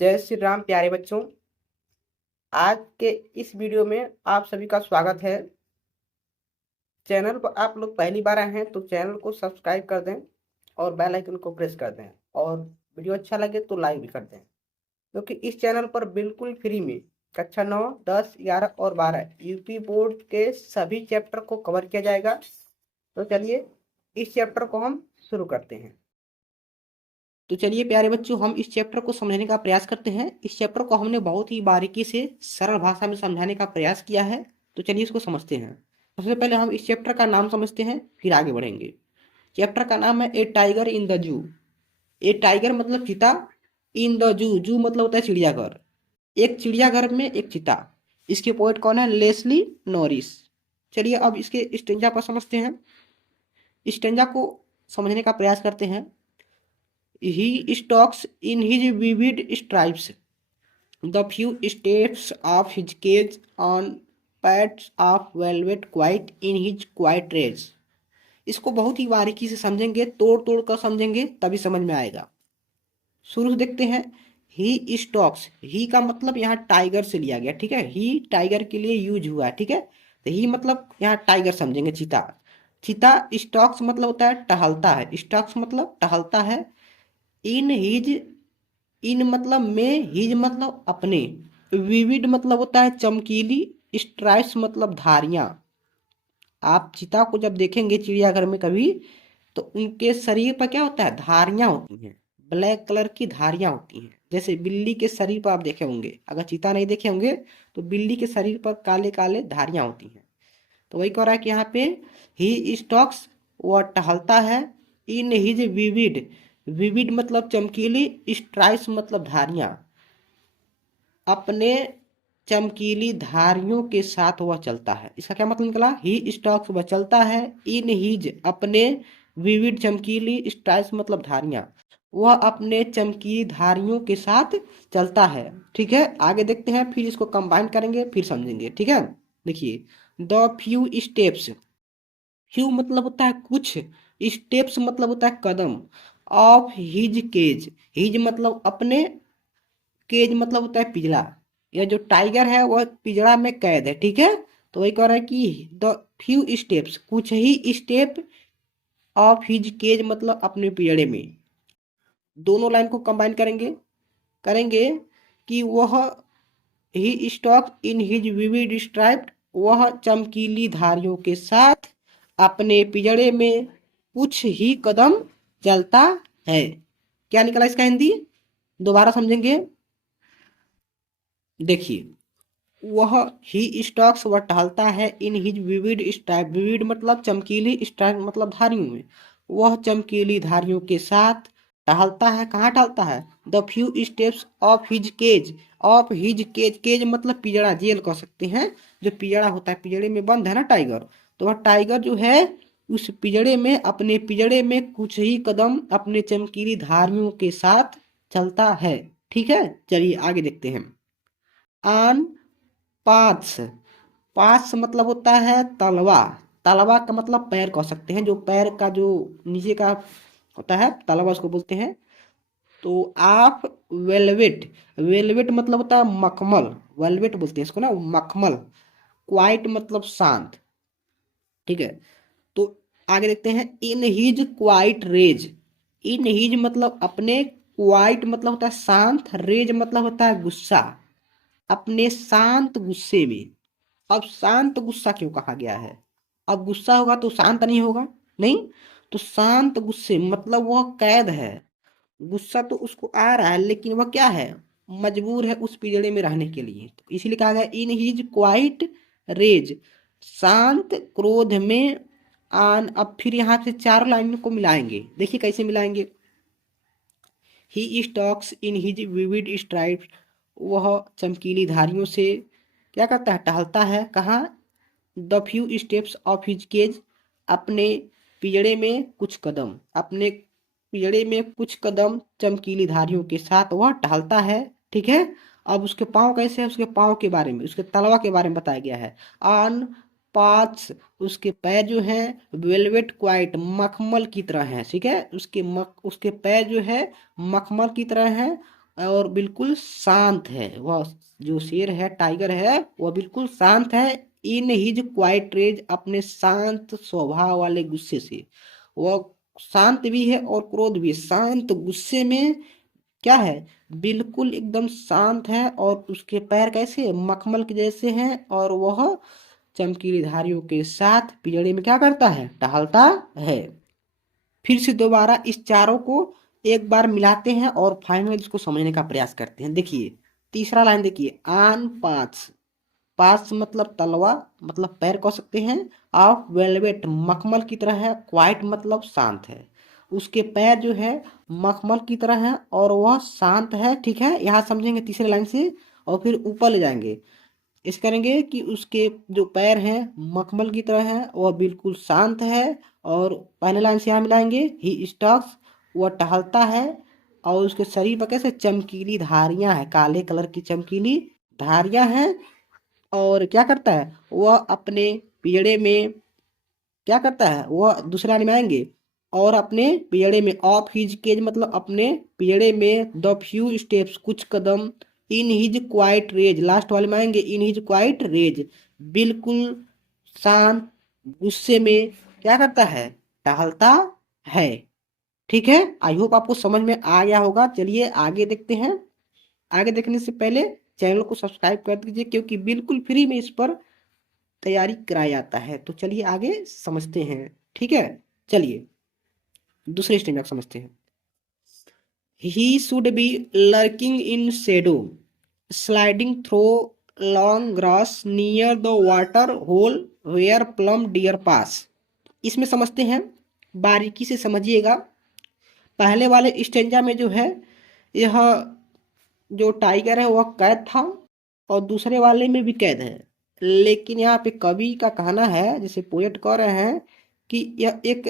जय श्री राम प्यारे बच्चों। आज के इस वीडियो में आप सभी का स्वागत है। चैनल पर आप लोग पहली बार आए हैं तो चैनल को सब्सक्राइब कर दें और बेल आइकन को प्रेस कर दें और वीडियो अच्छा लगे तो लाइक भी कर दें, क्योंकि इस चैनल पर बिल्कुल फ्री में कक्षा 9, 10, 11 और 12 यूपी बोर्ड के सभी चैप्टर को कवर किया जाएगा। तो चलिए इस चैप्टर को हम शुरू करते हैं। तो चलिए प्यारे बच्चों, हम इस चैप्टर को समझने का प्रयास करते हैं। इस चैप्टर को हमने बहुत ही बारीकी से सरल भाषा में समझाने का प्रयास किया है। तो चलिए इसको समझते हैं। सबसे पहले हम इस चैप्टर का नाम समझते हैं, फिर आगे बढ़ेंगे। चैप्टर का नाम है ए tiger in the zoo. A tiger मतलब चीता, इन द जू, जू मतलब होता है चिड़ियाघर। एक चिड़ियाघर में एक चीता। इसके पोएट कौन है? Leslie Norris. चलिए अब इसके स्टेंजा पर समझते हैं। स्टेंजा को समझने का प्रयास करते हैं। He stalks in his vivid stripes, the few steps of his cage on pads of velvet quiet in his quiet rage। इसको बहुत ही बारीकी से समझेंगे, तोड़ तोड़ कर समझेंगे तभी समझ में आएगा। शुरू से देखते हैं। ही स्टॉक्स, ही का मतलब यहाँ टाइगर से लिया गया, ठीक है। ही टाइगर के लिए यूज हुआ, ठीक है। तो ही मतलब यहाँ टाइगर समझेंगे, चीता। चीता स्टॉक्स मतलब होता है टहलता है, स्टॉक्स मतलब टहलता है। इन हिज, इन मतलब में, हिज मतलब अपने, विविड मतलब होता है चमकीली, स्ट्राइप्स मतलब धारियां। आप चीता को जब देखेंगे चिड़ियाघर में कभी, तो उनके शरीर पर क्या होता है? धारियां होती हैं, ब्लैक कलर की धारियां होती हैं। जैसे बिल्ली के शरीर पर आप देखे होंगे, अगर चीता नहीं देखे होंगे तो बिल्ली के शरीर पर काले काले धारियां होती हैं। तो वही कह रहा है कि यहाँ पे ही स्टॉक्स, वह टहलता है। इन हिज विविड, विविड मतलब चमकीली, स्ट्राइप्स मतलब धारियां, अपने चमकीली धारियों के साथ वह चलता है। इसका क्या मतलब निकला? ही स्टॉक्स, वह चलता है। इन हिज अपने, विविड चमकीली, स्ट्राइप्स मतलब धारियां, वह अपने चमकीली धारियों के साथ चलता है। ठीक है, आगे देखते हैं, फिर इसको कंबाइन करेंगे फिर समझेंगे, ठीक है। देखिए, द फ्यू स्टेप्स, फ्यू मतलब होता है कुछ, स्टेप्स मतलब होता है कदम, ऑफ हिज केज, हिज मतलब अपने, केज मतलब होता है पिंजरा। यह जो टाइगर है वह पिंजरा में कैद है, ठीक है। तो वही कह रहा है कि द फ्यू स्टेप्स, कुछ ही स्टेप, ऑफ हिज केज मतलब अपने पिंजरे में। दोनों लाइन को कंबाइन करेंगे, करेंगे कि वह, he stalk in his vivid striped, वह चमकीली धारियों के साथ अपने पिंजरे में कुछ ही कदम चलता है। क्या निकला इसका हिंदी? दोबारा समझेंगे। देखिए, वह, ही स्टॉक्स, वह टहलता है। इन हिज विविड स्ट्राइप, विविड मतलब चमकीली, स्ट्राइप मतलब धारियों में, वह चमकीली धारियों के साथ टहलता है। कहाँ टहलता है? The few steps of his cage, of his cage, cage मतलब पिंजड़ा, जेल कह सकते हैं। जो पिंजड़ा होता है, पिंजड़े में बंद है ना टाइगर, तो वह टाइगर जो है उस पिंजड़े में, अपने पिंजड़े में कुछ ही कदम अपने चमकीली धारियों के साथ चलता है। ठीक है, चलिए आगे देखते हैं। आन पाथ्स, पाथ्स मतलब होता है तलवा, तलवा का मतलब पैर कह सकते हैं। जो पैर का जो नीचे का होता है तलवा, उसको बोलते हैं। तो आप वेलवेट, वेलवेट मतलब होता है मखमल, वेलवेट बोलते हैं इसको ना, मखमल। क्वाइट मतलब शांत, ठीक है। तो आगे देखते हैं। In his quiet rage, in his मतलब अपने, क्वाइट मतलब होता है शांत, रेज मतलब होता है गुस्सा, अपने शांत गुस्से में। अब शांत गुस्सा क्यों कहा गया है? अब गुस्सा होगा तो शांत नहीं होगा, नहीं। तो शांत गुस्से मतलब वह कैद है, गुस्सा तो उसको आ रहा है लेकिन वह क्या है? मजबूर है उस पिंजड़े में रहने के लिए। तो इसीलिए कहा गया इन हिज क्वाइट रेज, शांत क्रोध में। आन, अब फिर यहाँ से चार लाइन को मिलाएंगे, देखिए कैसे मिलाएंगे। He stalks in his vivid stripes, वह चमकीली धारियों से क्या करता है? टहलता है। कहाँ? The few steps of his cage, अपने पिंजड़े में कुछ कदम, अपने पिंजड़े में कुछ कदम चमकीली धारियों के साथ वह टहलता है। ठीक है। अब उसके पाँव कैसे है? उसके पाँव के बारे में, उसके तलवा के बारे में बताया गया है। ऑन पाथ्स, उसके पैर जो हैं वेलवेट क्वाइट, मखमल की तरह हैं, ठीक है। उसके पैर जो है मखमल की तरह हैं। और बिल्कुल शांत है। वह जो शेर है, टाइगर है, वह बिल्कुल शांत है। इन हिज क्वाइट रेज, अपने शांत स्वभाव वाले गुस्से से। वह शांत भी है और क्रोध भी। शांत गुस्से में क्या है, बिल्कुल एकदम शांत है। और उसके पैर कैसे, मखमल के जैसे हैं। और वह चमकीली धारियों के साथ पिंजड़े में क्या करता है, टहलता है। फिर से दोबारा इस चारों को एक बार मिलाते हैं और फाइनल इसको समझने का प्रयास करते हैं। देखिए तीसरा लाइन देखिए, आन पांच। पास मतलब तलवा, मतलब पैर कह सकते हैं। ऑफ वेलवेट, मखमल की तरह है। क्वाइट मतलब शांत है। उसके पैर जो है मखमल की तरह है और वह शांत है। ठीक है, यहाँ समझेंगे तीसरे लाइन से और फिर ऊपर ले जाएंगे। इस करेंगे कि उसके जो पैर हैं मखमल की तरह है, वह बिल्कुल शांत है। और पहले लाइन से यहाँ मिलाएंगे, ही स्टॉक्स, वह टहलता है। और उसके शरीर पर कैसे चमकीली धारियां हैं, काले कलर की चमकीली धारियां हैं। और क्या करता है, वह अपने पिंजड़े में क्या करता है, वह दूसरे लाइन में आएंगे। और अपने पिंजड़े में, ऑफ हिज केज मतलब अपने पिंजड़े में, द फ्यू स्टेप्स कुछ कदम, in his quiet rage last वाले में आएंगे, इन हिज क्वाइट रेज बिल्कुल शांत गुस्से में क्या करता है, टहलता है। ठीक है, आई होप आपको समझ में आ गया होगा। चलिए आगे देखते हैं। आगे देखने से पहले चैनल को सब्सक्राइब कर दीजिए, क्योंकि बिल्कुल फ्री में इस पर तैयारी कराया जाता है। तो चलिए आगे समझते हैं। ठीक है, चलिए दूसरे स्टेज में आप समझते हैं। He should be lurking in shadow, sliding through long grass near the water hole where plum deer pass. इसमें समझते हैं, बारीकी से समझिएगा। पहले वाले स्टेंजा में जो है, यह जो टाइगर है वह कैद था और दूसरे वाले में भी कैद है। लेकिन यहाँ पे कवि का कहना है, जैसे पोएट कह रहे हैं कि यह एक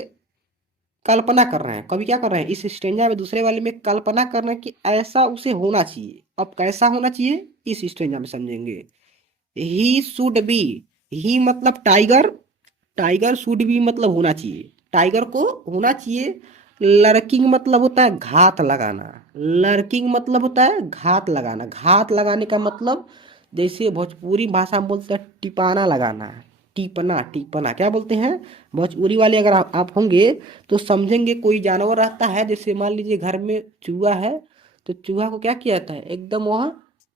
कल्पना कर रहे हैं। कवि क्या कर रहे हैं, इस स्टेंजा में दूसरे वाले में कल्पना कर रहे हैं कि ऐसा उसे होना चाहिए। अब कैसा होना चाहिए इस स्टेंजा में समझेंगे। ही शुड बी, ही मतलब टाइगर, टाइगर शुड बी मतलब होना चाहिए, टाइगर को होना चाहिए। लर्किंग मतलब होता है घात लगाना। लर्किंग मतलब होता है घात लगाना। घात लगाने का मतलब, जैसे भोजपुरी भाषा में बोलते हैं टिपाना लगाना। टिपना, टिपना क्या बोलते हैं भोजपुरी वाले। अगर आप होंगे तो समझेंगे, कोई जानवर रहता है, जैसे मान लीजिए घर में चूहा है, तो चूहा को क्या किया जाता है, एकदम वह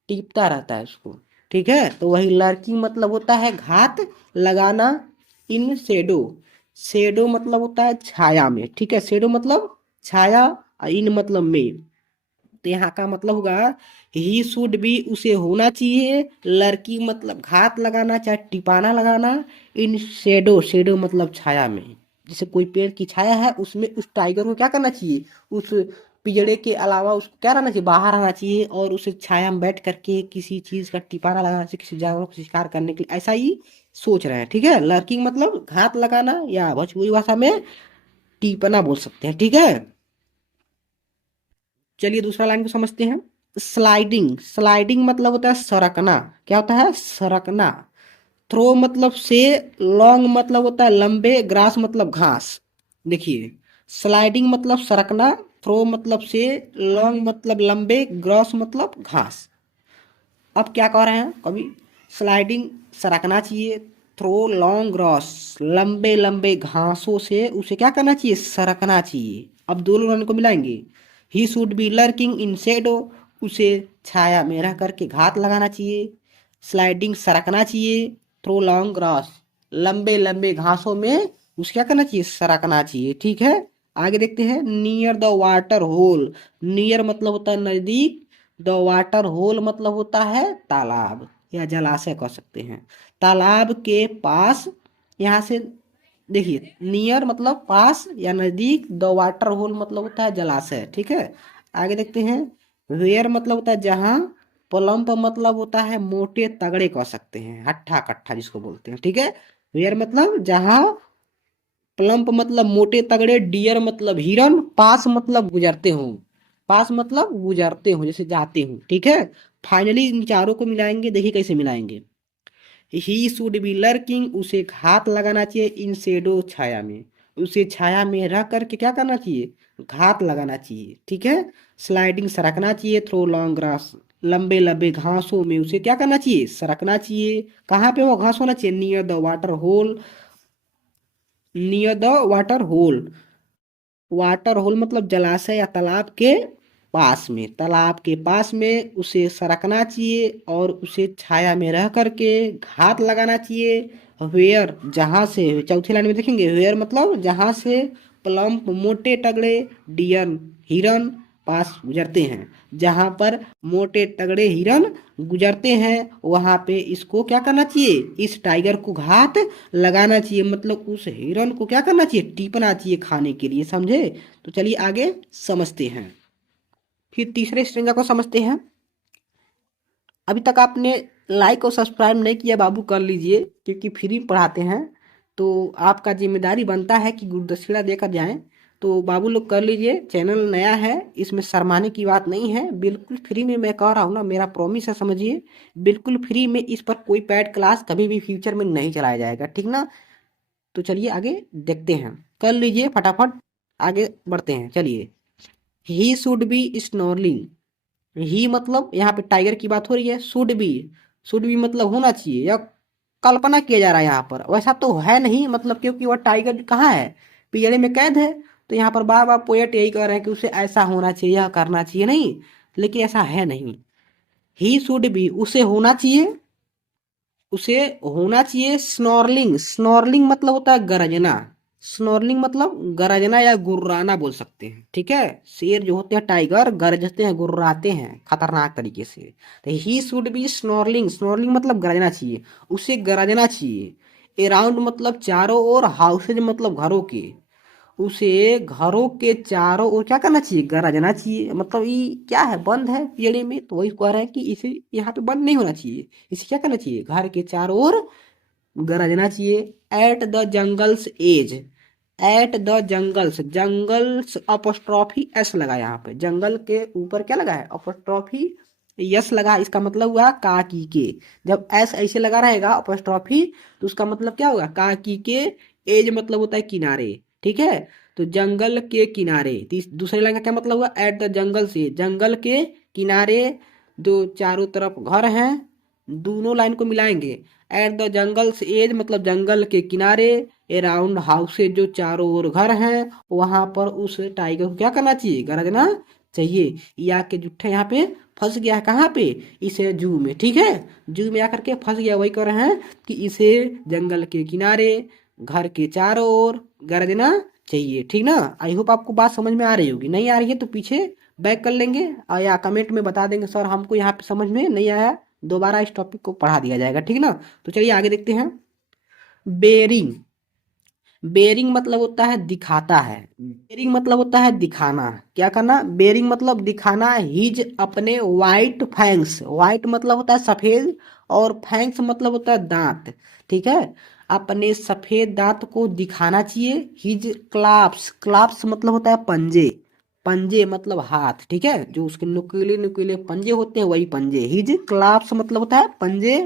टीपता रहता है उसको। ठीक है, तो वही लर्किंग मतलब होता है घात लगाना। इन शेडो, शेडो मतलब होता है छाया में। ठीक है, शेडो मतलब छाया, इन मतलब में। तो यहाँ का मतलब होगा, ही शुड बी उसे होना चाहिए, लड़की मतलब घात लगाना चाहे टिपाना लगाना, इन शेडो, शेडो मतलब छाया में। जैसे कोई पेड़ की छाया है, उसमें उस टाइगर को क्या करना चाहिए, उस पिंजड़े के अलावा उसको क्या रहना चाहिए, बाहर आना चाहिए। और उसे छाया में बैठ करके किसी चीज का टिपाना लगाना चाहिए, किसी जानवर को शिकार करने के लिए, ऐसा ही सोच रहे हैं। ठीक है, लर्किंग मतलब घात लगाना, या भोजपुरी भाषा में टीपना बोल सकते हैं। ठीक है, चलिए दूसरा लाइन को समझते हैं। स्लाइडिंग, स्लाइडिंग मतलब होता है सरकना। क्या होता है, सरकना। थ्रो मतलब से, लॉन्ग मतलब होता है लंबे, ग्रास मतलब घास। देखिए, स्लाइडिंग मतलब सरकना, थ्रो मतलब से, लॉन्ग मतलब लंबे, ग्रास मतलब घास। अब क्या कह रहे हैं कभी, स्लाइडिंग सरकना चाहिए, थ्रो लॉन्ग ग्रास लंबे लंबे घासों से उसे क्या करना चाहिए, सरकना चाहिए। अब दोनों लाइन को मिलाएंगे, ही should be lurking in shadow, उसे छाया में रह करके घात लगाना चाहिए। स्लाइडिंग सरकना चाहिए, थ्रो लॉन्ग ग्रास लंबे लंबे घासों में उसे क्या करना चाहिए, सरकना चाहिए। ठीक है, आगे देखते हैं। Near the water hole, near मतलब होता है नजदीक, द वाटर होल मतलब होता है तालाब या जलाशय कह सकते हैं। तालाब के पास, यहाँ से देखिए, नियर मतलब पास या नजदीक, द वाटर होल मतलब होता है जलाशय। ठीक है, आगे देखते हैं। वेयर मतलब होता है जहाँ, प्लम्प मतलब होता है मोटे तगड़े कह सकते हैं, हट्ठा कट्ठा जिसको बोलते हैं। ठीक है, वेयर मतलब जहाँ, प्लम्प मतलब मोटे तगड़े, डियर मतलब हिरन, पास मतलब गुजरते हो, पास मतलब गुजरते हो जैसे जाते हो। ठीक है, फाइनली इन चारों को मिलाएंगे, देखिए कैसे मिलाएंगे। ही शुड बी लर्किंग, उसे घात लगाना चाहिए, इन शेडो छाया में। उसे छाया में रह करके क्या करना चाहिए, घात लगाना चाहिए। ठीक है, स्लाइडिंग सरकना चाहिए, थ्रो लॉन्ग ग्रास, लंबे लंबे घासों में उसे क्या करना चाहिए, सरकना चाहिए। कहाँ पे वो घास होना चाहिए, near the water hole, near the water hole. Water hole मतलब जलाशय या तालाब के पास में, तालाब के पास में उसे सरकना चाहिए और उसे छाया में रह करके घात लगाना चाहिए। वेयर, जहाँ से, चौथी लाइन में देखेंगे, वेयर मतलब जहाँ से प्लम्प मोटे तगड़े डियर हिरन पास गुजरते हैं, जहाँ पर मोटे तगड़े हिरन गुजरते हैं वहां पे इसको क्या करना चाहिए, इस टाइगर को घात लगाना चाहिए। मतलब उस हिरन को क्या करना चाहिए, टीपना चाहिए खाने के लिए, समझे। तो चलिए आगे समझते हैं, फिर तीसरे स्ट्रेंजा को समझते हैं। अभी तक आपने लाइक और सब्सक्राइब नहीं किया बाबू, कर लीजिए, क्योंकि फ्री पढ़ाते हैं तो आपका जिम्मेदारी बनता है कि गुरुदक्षिणा देकर जाएं। तो बाबू लोग कर लीजिए, चैनल नया है, इसमें शर्माने की बात नहीं है, बिल्कुल फ्री में मैं कह रहा हूँ ना, मेरा प्रॉमिस है, समझिए। बिल्कुल फ्री में, इस पर कोई पेड क्लास कभी भी फ्यूचर में नहीं चलाया जाएगा, ठीक ना। तो चलिए आगे देखते हैं, कर लीजिए फटाफट, आगे बढ़ते हैं। चलिए, ही शुड बी स्नोरलिंग। ही मतलब यहाँ पे टाइगर की बात हो रही है, शुड बी मतलब होना चाहिए, या कल्पना किया जा रहा है यहाँ पर, वैसा तो है नहीं, मतलब क्योंकि वह टाइगर कहाँ है, पिंजरे में कैद है। तो यहाँ पर बार बार पोएट यही कह रहे हैं कि उसे ऐसा होना चाहिए, यह करना चाहिए, नहीं, लेकिन ऐसा है नहीं। ही शुड बी, उसे होना चाहिए, उसे होना चाहिए स्नॉर्लिंग। स्नॉर्लिंग मतलब होता है गरजना, स्नॉर्लिंग मतलब गरजना या गुर्राना बोल सकते हैं। ठीक है, शेर जो होते हैं टाइगर गरजते हैं, गुर्राते हैं खतरनाक तरीके से। तो ही शुड बी स्नॉर्लिंग, स्नॉर्लिंग मतलब गरजना चाहिए, उसे गरजना चाहिए। अराउंड मतलब चारों ओर, हाउसेज मतलब घरों के, उसे घरों के चारों ओर क्या करना चाहिए, गरजना चाहिए। मतलब ये क्या है, बंद है पिंजड़े में, तो वही कह रहे हैं कि इसे यहाँ पे बंद नहीं होना चाहिए, इसे क्या करना चाहिए, घर के चारों ओर गरजना चाहिए। At the jungle's edge, at the jungles, jungles apostrophe S लगा यहाँ पे, जंगल के ऊपर क्या लगा है, अपोस्ट्रॉफी यस लगा, इसका मतलब हुआ का की के। जब एस ऐसे लगा रहेगा अपोस्ट्रॉफी, तो उसका मतलब क्या होगा, का की के। एज मतलब होता है किनारे, ठीक है। तो जंगल के किनारे, दूसरे लाइन का क्या मतलब हुआ, एट द जंगल से, जंगल के किनारे, दो चारों तरफ घर हैं, दोनों लाइन को मिलाएंगे। एट द जंगल्स एज मतलब जंगल के किनारे, अराउंड हाउसेज जो चारों ओर घर हैं, वहां पर उस टाइगर को क्या करना चाहिए, गरजना चाहिए। या के जुट्ठे यहाँ पे फंस गया है, कहाँ पे, इसे जू में, ठीक है, जू में आकर के फंस गया, वही कर रहे हैं कि इसे जंगल के किनारे, घर के चारों ओर गरजना चाहिए, ठीक ना। आई होप आपको बात समझ में आ रही होगी, नहीं आ रही है तो पीछे बैक कर लेंगे, या कमेंट में बता देंगे सर हमको यहाँ पे समझ में नहीं आया, दोबारा इस टॉपिक को पढ़ा दिया जाएगा, ठीक ना। तो चलिए आगे देखते हैं। बेरिंग, बेरिंग मतलब होता है दिखाता है, बेरिंग मतलब होता है दिखाना, क्या करना, बेरिंग मतलब दिखाना। हिज अपने वाइट फैंक्स, वाइट मतलब होता है सफेद, और फैंक्स मतलब होता है दांत, ठीक है, अपने सफेद दांत को दिखाना चाहिए। हिज क्लाप्स, क्लाप्स मतलब होता है पंजे, पंजे मतलब हाथ, ठीक है, जो उसके नुकीले नुकीले पंजे होते हैं वही पंजे। हिज क्लाप्स मतलब होता है पंजे,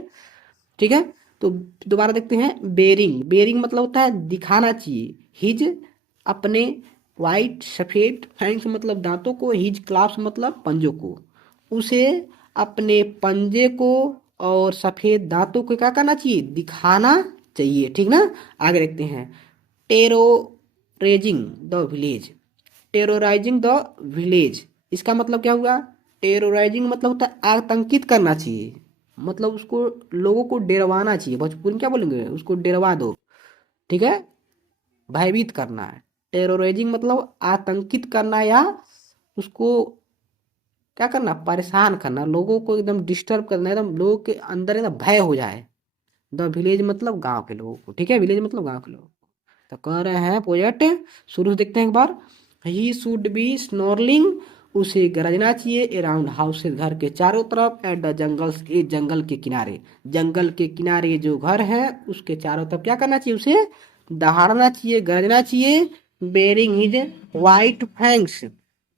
ठीक है। तो दोबारा देखते हैं, बेरिंग, बेरिंग मतलब होता है दिखाना चाहिए। हिज अपने, वाइट सफेद, फैंक्स मतलब दांतों को, हिज क्लाप्स मतलब पंजों को, उसे अपने पंजे को और सफेद दांतों को क्या करना चाहिए, दिखाना चाहिए, ठीक ना। आगे देखते हैं। टेरोरेजिंग द विलेज, टेरोराइजिंग द विलेज, इसका मतलब क्या हुआ, टेरोराइजिंग मतलब होता है आतंकित करना चाहिए, मतलब उसको, लोगों को डरवाना चाहिए, भोजपुरी में क्या बोलेंगे, उसको डरवा दो, ठीक है, भयभीत करना है। टेरोराइजिंग मतलब आतंकित करना, या उसको क्या करना, परेशान करना, लोगों को एकदम डिस्टर्ब करना, एकदम लोगों के अंदर एकदम भय हो जाए। द विलेज मतलब गांव के लोगों को, ठीक है, विलेज मतलब गांव के लोगों को। तो कह रहे हैं पोएट, शुरू से देखते हैं एक बार। ही शुड बी स्नोरलिंग, उसे गरजना चाहिए। अराउंड हाउस, घर के चारों तरफ। एट द जंगल्स, एक जंगल के किनारे, जंगल के किनारे जो घर है उसके चारों तरफ क्या करना चाहिए, उसे दहाड़ना चाहिए, गरजना चाहिए। Baring his white fangs,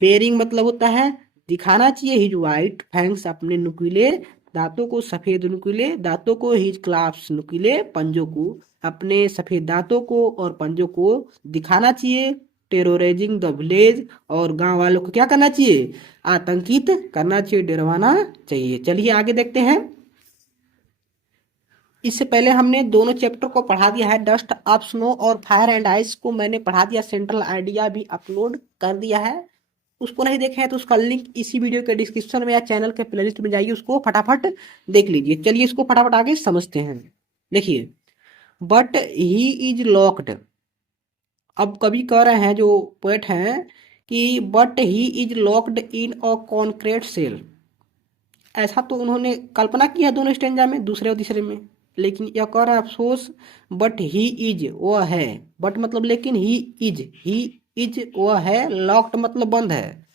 baring मतलब होता है दिखाना चाहिए, हिज वाइट फैंक्स अपने नुकीले दांतों को सफेद नुकीले दांतों को, हिज क्लाप्स नुकीले पंजों को, अपने सफेद दांतों को और पंजों को दिखाना चाहिए, टेरोराइजिंग द विलेज, और गांव वालों को क्या करना चाहिए, आतंकित करना चाहिए, डरवाना चाहिए। चलिए आगे देखते हैं। इससे पहले हमने दोनों चैप्टर को पढ़ा दिया है, डस्ट ऑफ स्नो और फायर एंड आइस को मैंने पढ़ा दिया, सेंट्रल आइडिया भी अपलोड कर दिया है। उसको नहीं देखे हैं तो उसका लिंक इसी वीडियो के डिस्क्रिप्शन में या चैनल के प्लेलिस्ट में जाइए, उसको फटाफट देख लीजिए। चलिए इसको फटाफट आगे समझते हैं। देखिए, बट ही इज लॉक्ड। अब कवि कह रहे हैं, जो पोएट हैं, कि but he is locked in a concrete cell. ऐसा तो उन्होंने कल्पना किया दोनों स्टेंजा में, दूसरे और तीसरे में, लेकिन यह कह रहा है अफसोस, बट ही इज, वह है, बट मतलब लेकिन, ही इज वह है, लॉक्ड मतलब बंद है,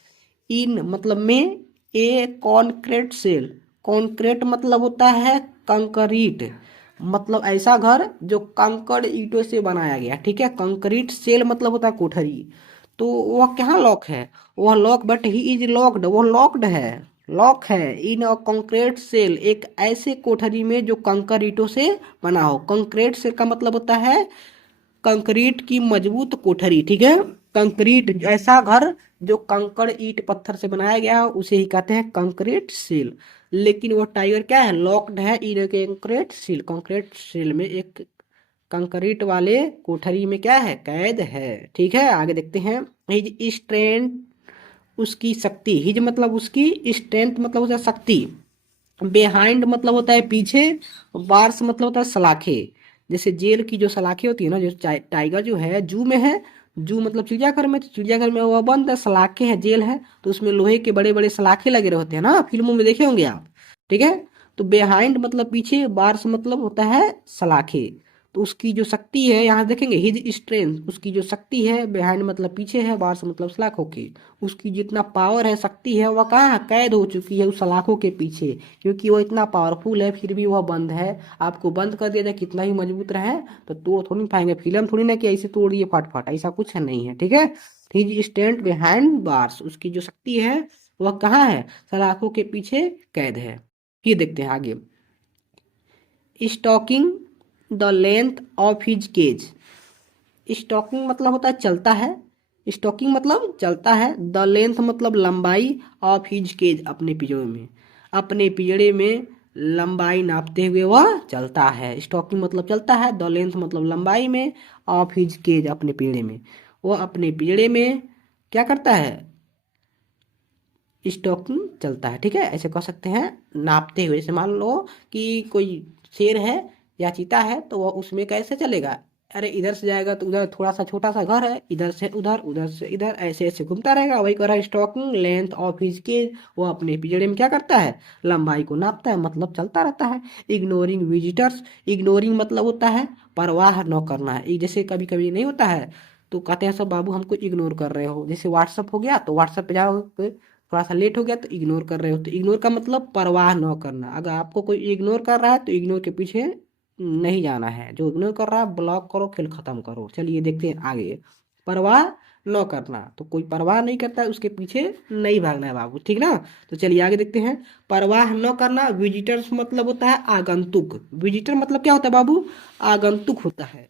इन मतलब में, ए कॉन्क्रीट सेल, कॉन्क्रीट मतलब होता है कंक्रीट, मतलब ऐसा घर जो कंकड़ ईंटों से बनाया गया, ठीक है। कंक्रीट सेल मतलब होता है कोठरी। तो वह कहाँ लॉक है, वह lock, but he is locked, वह लॉक्ड है, लॉक है इन अ कंक्रीट सेल, एक ऐसे कोठरी में जो कंकड़ ईंटों से बना हो। कंक्रीट सेल का मतलब होता है कंक्रीट की मजबूत कोठरी, ठीक है। कंक्रीट ऐसा घर जो कंकड़ ईंट पत्थर से बनाया गया है उसे ही कहते हैं कंक्रीट सील। लेकिन वो टाइगर क्या है, लॉक्ड है इन कंक्रीट सील, कंक्रीट सील में, एक कंक्रीट वाले कोठरी में क्या है, कैद है, ठीक है। आगे देखते हैं। हिज स्ट्रेंथ, उसकी शक्ति, हिज मतलब उसकी, स्ट्रेंथ मतलब होता है शक्ति, बिहाइंड मतलब होता है पीछे, बार्स मतलब होता है सलाखे। जैसे जेल की जो सलाखें होती है ना, जो टाइगर जो है जू में है, जू मतलब चिड़ियाघर में, तो चिड़ियाघर में वह बंद है, सलाखें है, जेल है, तो उसमें लोहे के बड़े बड़े सलाखे लगे रहते हैं ना, फिल्मों में देखे होंगे आप, ठीक है। तो बिहाइंड मतलब पीछे, बार्स मतलब होता है सलाखे। तो उसकी जो शक्ति है, यहाँ देखेंगे हिज स्ट्रेंथ, उसकी जो शक्ति है, बिहाइंड मतलब पीछे है, बार्स मतलब सलाखों की, उसकी जितना पावर है, शक्ति है, वह कहाँ कैद हो चुकी है उस सलाखों के पीछे, क्योंकि वो इतना पावरफुल है, फिर भी वह बंद है। आपको बंद कर दिया जाए कितना ही मजबूत रहे तो तोड़ थोड़ी नहीं पाएंगे, फिल्म थोड़ी ना कि ऐसे तोड़ दिए फट फट, ऐसा कुछ नहीं है, ठीक है। हिज स्टैंड बिहाइंड बार्स, उसकी जो शक्ति है वह कहाँ है, सलाखों के पीछे कैद है। ये देखते हैं आगे। Stalking the length of his cage, stalking मतलब होता है चलता है, स्टॉकिंग मतलब चलता है, द लेंथ मतलब लंबाई, ऑफ हिज केज अपने पिंजड़े में, अपने पिंजड़े में लंबाई नापते हुए वह चलता है। स्टॉकिंग मतलब चलता है, द लेंथ मतलब लंबाई में, ऑफ हिज केज अपने पिंजड़े में, वह अपने पिंजड़े में क्या करता है, स्टॉकिंग चलता है, ठीक है। ऐसे कह सकते हैं नापते हुए। जैसे मान लो कि कोई शेर है या चीता है, तो वह उसमें कैसे चलेगा, अरे इधर से जाएगा तो उधर थोड़ा सा छोटा सा घर है, इधर से उधर, उधर से इधर, ऐसे ऐसे घूमता रहेगा। वही कह रहा है stalking length of his cage, वो अपने पिंजड़े में क्या करता है, लंबाई को नापता है, मतलब चलता रहता है। इग्नोरिंग विजिटर्स, इग्नोरिंग मतलब होता है परवाह न करना है। जैसे कभी कभी नहीं होता है तो कहते हैं सब बाबू हमको इग्नोर कर रहे हो, जैसे व्हाट्सअप हो गया तो व्हाट्सअप पे जाओ, थोड़ा सा लेट हो गया तो इग्नोर कर रहे हो, तो इग्नोर का मतलब परवाह न करना। अगर आपको कोई इग्नोर कर रहा है तो इग्नोर के पीछे नहीं जाना है, जो इग्नोर कर रहा है ब्लॉक करो, खेल खत्म करो। चलिए देखते हैं आगे। परवाह न करना, तो कोई परवाह नहीं करता है उसके पीछे नहीं भागना है बाबू, ठीक ना। तो चलिए आगे देखते हैं। परवाह न करना, विजिटर्स मतलब होता है आगंतुक, विजिटर मतलब क्या होता है बाबू, आगंतुक होता है।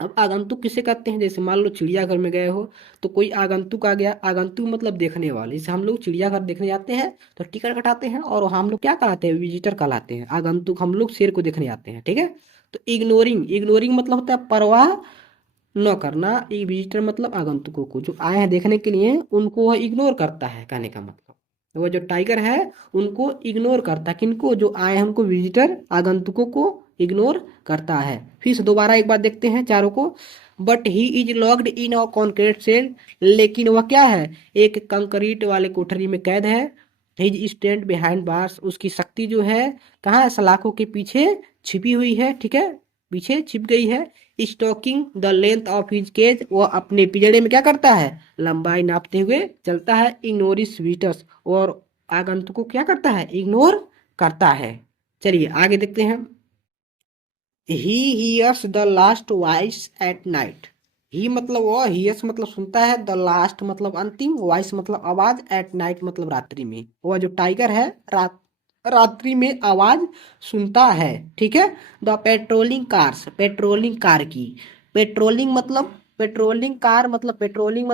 अब आगंतुक किसे कहते हैं, जैसे मान लो चिड़ियाघर में गए हो तो कोई आगंतुक आ गया, आगंतुक मतलब देखने वाले। जैसे हम लोग चिड़ियाघर देखने जाते हैं तो टिकट कटाते हैं, और हम लोग क्या कहलाते हैं, विजिटर कहलाते हैं। आगंतुक हम लोग शेर को देखने जाते हैं, ठीक है। तो इग्नोरिंग, इग्नोरिंग मतलब होता है परवाह न करना, ये विजिटर मतलब आगंतुकों को, जो आए हैं देखने के लिए उनको वह इग्नोर करता है, कहने का मतलब। वो जो टाइगर है उनको इग्नोर करता है, किनको, जो आए हैं उनको, विजिटर आगंतुकों को इग्नोर करता है। फिर से दोबारा एक बार देखते हैं चारों को। But he is locked in a concrete cell, लेकिन वह क्या है, एक कंक्रीट वाले कोठरी में कैद है। हिज स्टैंड बिहाइंड बार्स, उसकी शक्ति जो है कहाँ है, सलाखों के पीछे छिपी हुई है, ठीक है, पीछे छिप गई है। Stalking the length of his cage, वह अपने पिंजड़े में क्या करता है, लंबाई नापते हुए चलता है। इग्नोरिस विजिटर्स, और आगंतुक को क्या करता है, इग्नोर करता है। चलिए आगे देखते हैं। He here's the last voice at night, he मतलब वह, हियर्स मतलब सुनता है, द लास्ट मतलब अंतिम, वॉइस मतलब आवाज, एट नाइट मतलब रात्रि में। वह जो टाइगर है रात रात्रि में आवाज सुनता है। ठीक है। The patrolling cars, patrolling car की, पेट्रोलिंग मतलब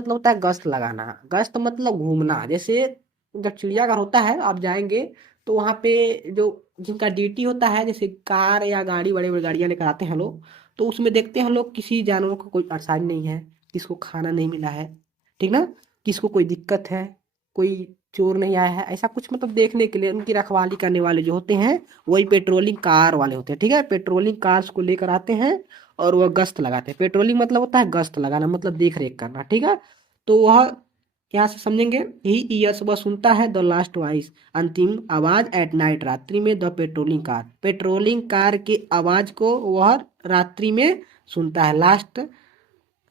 होता है गश्त लगाना। गश्त मतलब घूमना। जैसे जब चिड़ियाघर होता है आप जाएंगे तो वहाँ पे जो जिनका ड्यूटी होता है, जैसे कार या गाड़ी, बड़े बड़े गाड़ियाँ लेकर आते हैं लोग, तो उसमें देखते हैं लोग किसी जानवर को कोई परेशानी नहीं है, किसको खाना नहीं मिला है, ठीक ना, किसको कोई दिक्कत है, कोई चोर नहीं आया है, ऐसा कुछ मतलब देखने के लिए उनकी रखवाली करने वाले जो होते हैं वही पेट्रोलिंग कार वाले होते हैं। ठीक है। पेट्रोलिंग कार्स को लेकर आते हैं और वह गश्त लगाते हैं। पेट्रोलिंग मतलब होता है गश्त लगाना, मतलब देख रेख करना। ठीक है। तो वह यहाँ से समझेंगे। ही ईयर्स, वह सुनता है द लास्ट वॉइस, अंतिम आवाज एट नाइट, रात्रि में, the patrolling car, patrolling car की आवाज को वह रात्रि में सुनता है। लास्ट,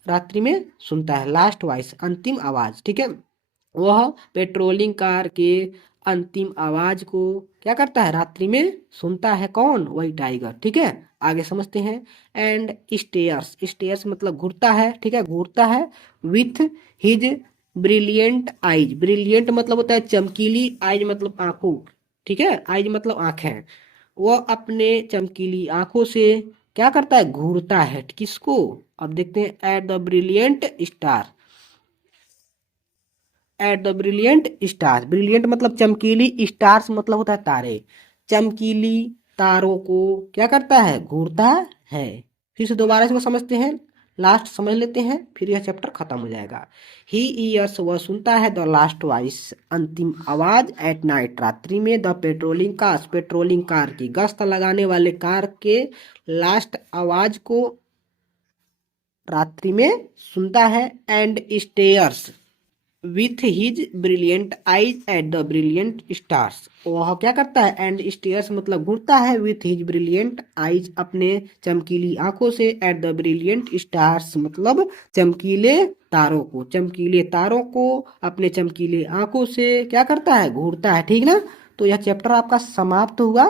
रात्रि में सुनता है। लास्ट वॉइस, अंतिम आवाज। ठीक है। वह पेट्रोलिंग कार के अंतिम आवाज को क्या करता है, रात्रि में सुनता है। कौन? वही टाइगर। ठीक है। आगे समझते हैं। एंड स्टेयर्स, स्टेयर्स मतलब घूरता है। ठीक है, घूरता है। With his brilliant eyes, brilliant मतलब होता है चमकीली, आइज मतलब आंखों। ठीक है, आइज मतलब आंखें। वह अपने चमकीली आंखों से क्या करता है, घूरता है। किसको? अब देखते हैं। At the brilliant star, at the brilliant stars, brilliant मतलब चमकीली, स्टार्स मतलब होता है तारे। चमकीली तारों को क्या करता है, घूरता है। फिर से दोबारा इसको समझते हैं, लास्ट समझ लेते हैं, फिर यह चैप्टर खत्म हो जाएगा। ही ईयर्स, वह सुनता है द लास्ट वॉइस, अंतिम आवाज एट नाइट, रात्रि में, the patrolling cars, patrolling car की, गश्त लगाने वाले कार के लास्ट आवाज को रात्रि में सुनता है। And stairs with his brilliant eyes at the brilliant stars, वह क्या करता है, एंड स्टेयर्स मतलब घूरता है, विथ हिज ब्रिलियंट आइज अपने चमकीली आंखों से, एट द ब्रिलियंट स्टार्स मतलब चमकीले तारों को, चमकीले तारों को अपने चमकीले आंखों से क्या करता है, घूरता है। ठीक ना। तो यह चैप्टर आपका समाप्त हुआ।